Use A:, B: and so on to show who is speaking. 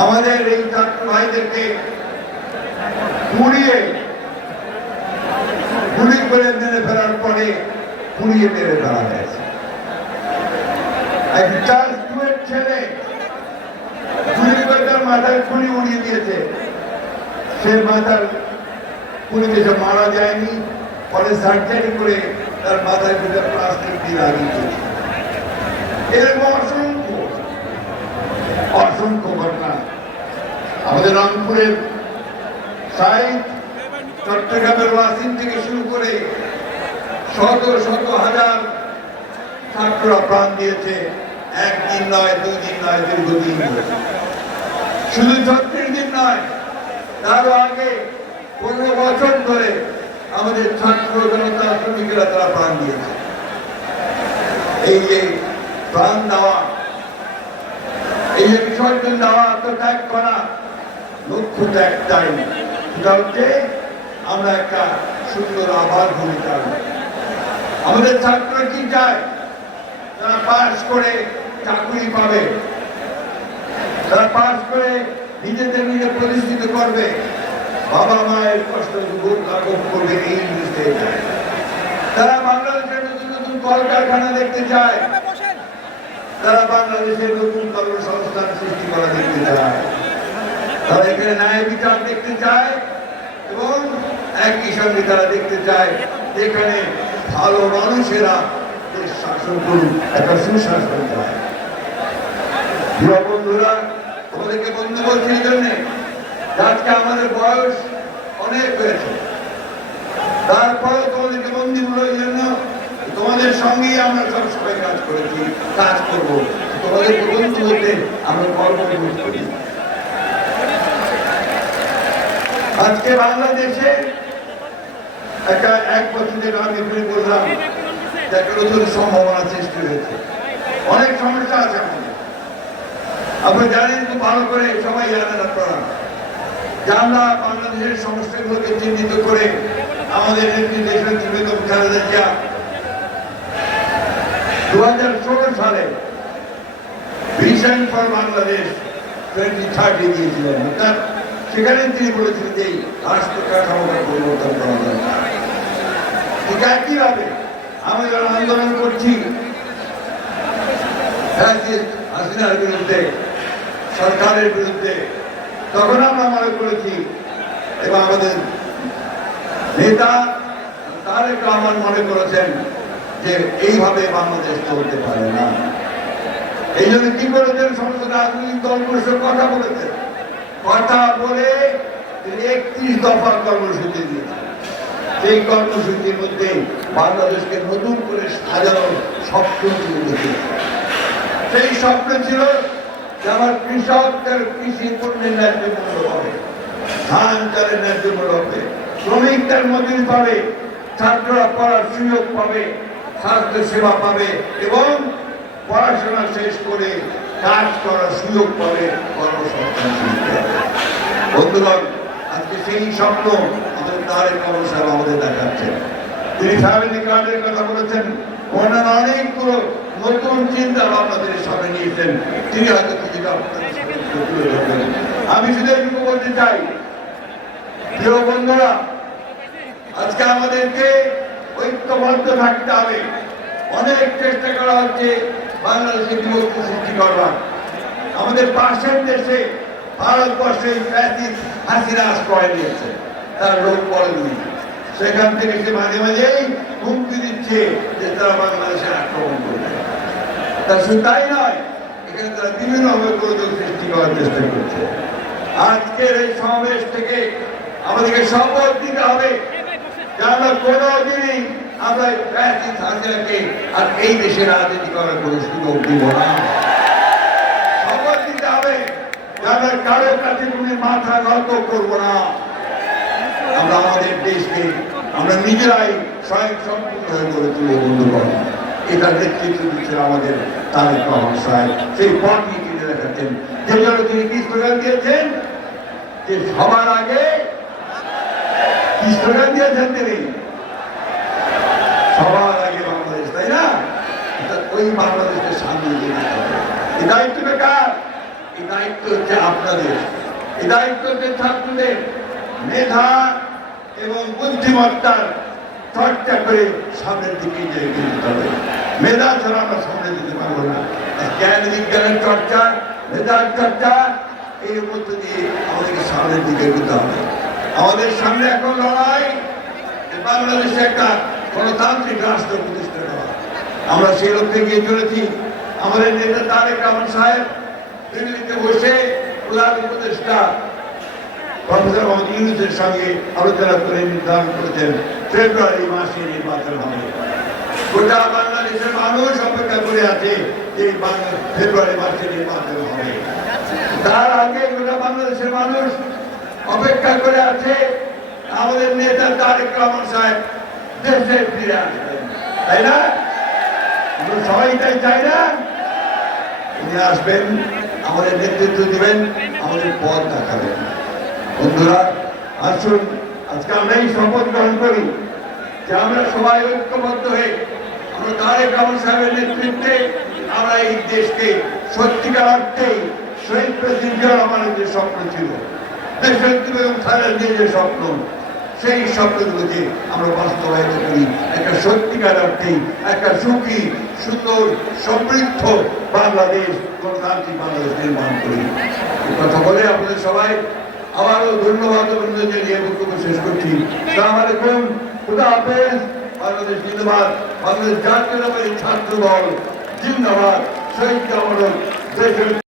A: আমাদের এই ছাত্র ভাইদেরকে পুড়িয়ে, গুলি করে মেরে ফেলার পরে পুড়িয়ে মেরে ফেলা হয়েছে। এক চার্জ টুয়ের ছেলে গুলি করে মাথায় খুলি উড়িয়ে দিয়েছে। সে মাথার খুলি দিয়েছে মারা যায়নি, পরে সার্জারি করে তার মাথায় ভিতরে প্লাস্টিক দিয়ে লাগিয়ে দিয়েছে। এরকম অসংখ্য ঘটনা। আমাদের রংপুরের চট্টগ্রামের ওয়াসিম থেকে শুরু করে শত শত হাজার ছাত্ররা প্রাণ দিয়েছে। একদিন নয় দুই দিন নয়, দীর্ঘদিন শুধু ছত্রিশ দিন নয়, তারও আগে পনেরো বছর ধরে আমাদের ছাত্র জনতা, শ্রমিকেরা তারা প্রাণ দিয়েছে। এই যে প্রাণ দেওয়া এই যে বিসর্জন দেওয়া আত্মত্যাগ করা। লক্ষ্যটা একটাই সেটা হচ্ছে আমরা একটা সুন্দর আবার ভূমি আমাদের ছাত্ররা কি চায়? তারা পাস করে চাকরি পাবে। তারা পাস করে নিজেদের নিজে প্রতিষ্ঠিত করবে। বাবা মায়ের কষ্ট লাঘব করবে এই চায় তারা বাংলাদেশের নতুন নতুন কলকারখানা দেখতে চায়। তারা বাংলাদেশের নতুন কর্মসংস্থান সৃষ্টি করা দেখতে চায়। তারা এখানে ন্যায় বিচার দেখতে চায় এবং একই সঙ্গে তারা দেখতে চায় যেখানে ভালো মানুষেরা শাসন করুন একটা সুশাসন চায়। বন্ধুরা, তোমাদেরকে বন্ধু বলছি এই জন্যে আজকে আমাদের বয়স অনেক হয়েছে। তারপরে তোমাদেরকে বন্দি এই জন্য তোমাদের সঙ্গেই আমরা সব সময় কাজ করেছি, কাজ করব। তোমাদের বন্ধু বলতে আমরা গর্ব বোধ করি। আজকে বাংলাদেশে একটা এক বছরের আমি এখানে বললাম একটা নতুন সম্ভাবনা সৃষ্টি হয়েছে। অনেক সমস্যা আছে আপনি জানেন খুব ভালো করে, সবাই জানেন আপনারা আমরা বাংলাদেশের সমস্যাগুলোকে চিহ্নিত করে আমাদের নেত্রী বেগম খালেদা জিয়া। দু হাজার ষোলো সালে vision for Bangladesh twenty thirty দিয়েছিলেন অর্থাৎ সেখানে তিনি বলেছিলেন যে রাষ্ট্র কাঠামোটা পরিবর্তন করা দরকার। ঠিক একইভাবে আমরা যখন আন্দোলন করছি হাসিনার বিরুদ্ধে, সরকারের বিরুদ্ধে, তখন আমরা মনে করেছি, এবং আমাদের নেতা তারেক রহমান মনে করেছেন যে এইভাবে বাংলাদেশ চলতে পারে না। এই জন্য কি করেছেন? সমস্ত রাজনৈতিক দলগুলোর কথা বলেছেন। কথা বলে একত্রিশ দফা কর্মসূচি দিয়েছেন। সেই কর্মসূচির মধ্যে বাংলাদেশকে নতুন করে সাজানোর স্বপ্ন দেখেছেন। সেই স্বপ্ন ছিল যে আমার কৃষকদের কৃষি পণ্যের ন্যায্য মূল্য হবে ধান চালের ন্যায্য মূল্য হবে শ্রমিকদের মজুরি পাবে, ছাত্ররা পড়ার সুযোগ পাবে স্বাস্থ্য সেবা পাবে এবং পড়াশোনা শেষ করে কাজ করার সুযোগ পাবে কর্মসংস্থান বন্ধুগণ, আজকে সেই স্বপ্ন আমাদের তারেক রহমান সাহেব আমাদের দেখাচ্ছেন। তিনি ফ্যামিলি কার্ডের কথা বলেছেন অন্যান্য অনেকগুলো নতুন চিন্তা ভাবনাদের সামনে নিয়েছেন। তিনি হয়তো কিছুটা। আমি শুধু এটুকু বলতে চাই, প্রিয় বন্ধুরা, আজকে আমাদেরকে ঐক্যবদ্ধ থাকতে হবে। অনেক চেষ্টা করা হচ্ছে বাংলাদেশে বিভক্তি সৃষ্টি করবার আমাদের পাশের দেশে ভারতবর্ষে হাসিনা আশ্রয় নিয়েছে। তার রোগ পড়েনি। সেখান থেকে সে মাঝে মাঝেই হুমকি দিচ্ছে যে তারা বাংলাদেশে আক্রমণ করবে। তা শুধু তাই নয়, এখানে তারা বিভিন্নভাবে গোলযোগ সৃষ্টি করার চেষ্টা করছে। আজকের এই সমাবেশ থেকে আমাদেরকে শপথ দিতে হবে যে আমরা কোনো দিনই আমরা ফ্যাসিস হাসিনাকে আর এই দেশে রাজনীতি করার কোনো সুযোগ দিব না। শপথ দিতে হবে। আমরা কারও কাছে কোনো মাথা নত করব না। আমরা আমাদের দেশকে, আমরা নিজেরাই স্বয়ং সম্পূর্ণ হয়ে গড়ে তুলে বন্ধুগণ। এটা নেতৃত্ব দিচ্ছেন আমাদের তারেক রহমান সাহেব। সেই পথ নিয়ে তিনি দেখাচ্ছেন যে দিয়েছেন? যে সবার আগে কি স্লোগান সবার আগে বাংলাদেশ, তাই না? ওই বাংলাদেশকে সামনে এগিয়ে নিতে। হবে এই দায়িত্বটা কার? এই দায়িত্ব হচ্ছে আপনাদের। এই দায়িত্ব হচ্ছে ছাত্রদের। মেধা এবং বুদ্ধিমত্তার চর্চা করে সামনের দিকে এগিয়ে যেতে হবে। মেধা ছাড়া আমরা সামনে যেতে পারব না। জ্ঞান, বিজ্ঞানের চর্চা, মেধার চর্চা এই মধ্য দিয়ে আমাদেরকে সামনের দিকে এগোতে হবে। আমাদের সামনে এখন লড়াই বাংলাদেশে একটা গণতান্ত্রিক রাষ্ট্র প্রতিষ্ঠা করা। আমরা সেই লক্ষ্যে গিয়ে চলেছি। আমাদের নেতা তারেক রহমান সাহেব দিল্লিতে বসে প্রধান উপদেষ্টা প্রফেসর মোহাম্মদ ইউনুসের সঙ্গে আলোচনা করে নির্ধারণ করেছেন, ফেব্রুয়ারি মাসে নির্বাচন হবে। গোটা বাংলাদেশের মানুষ অপেক্ষা করে আছে যে ফেব্রুয়ারি মাসে নির্বাচন হবে। তার আগে গোটা বাংলাদেশের মানুষ অপেক্ষা করে আছে। আমাদের নেতা তারেক রহমান সাহেব দেশে ফিরে আসবেন তাই না সবাই তাই চাই না উনি আসবেন আমাদের নেতৃত্ব দিবেন আমাদের পথ দেখাবেন বন্ধুরা আসুন আজকে আমরা এই শপথ গ্রহণ করি যে আমরা সবাই ঐক্যবদ্ধ হয়ে আমরা তারেক রহমান সাহেবের নেতৃত্বে আমরা এই দেশকে সত্যিকার অর্থে শহীদ প্রেসিডেন্ট রহমানের যে স্বপ্ন ছিল দেশের এবং খালের যে স্বপ্ন সেই স্বপ্নগুলোকে আমরা বাস্তবায়িত করি। একটা সত্যিকার অর্থে একটা সুখী, সুন্দর, সমৃদ্ধ বাংলাদেশ, গণতান্ত্রিক বাংলাদেশ নির্মাণ করি। কথা বলে আপনাদের সবাই আবারও ধন্যবাদ অভিনন্দন জানিয়ে বক্তব্য শেষ করছি। সালাম আলাইকুম, খুদা হাফেজ, বাংলাদেশ জিন্দাবাদ, বাংলাদেশ জাতীয়তাবাদী ছাত্র দল জিন্দাবাদ, শহীদ দেশের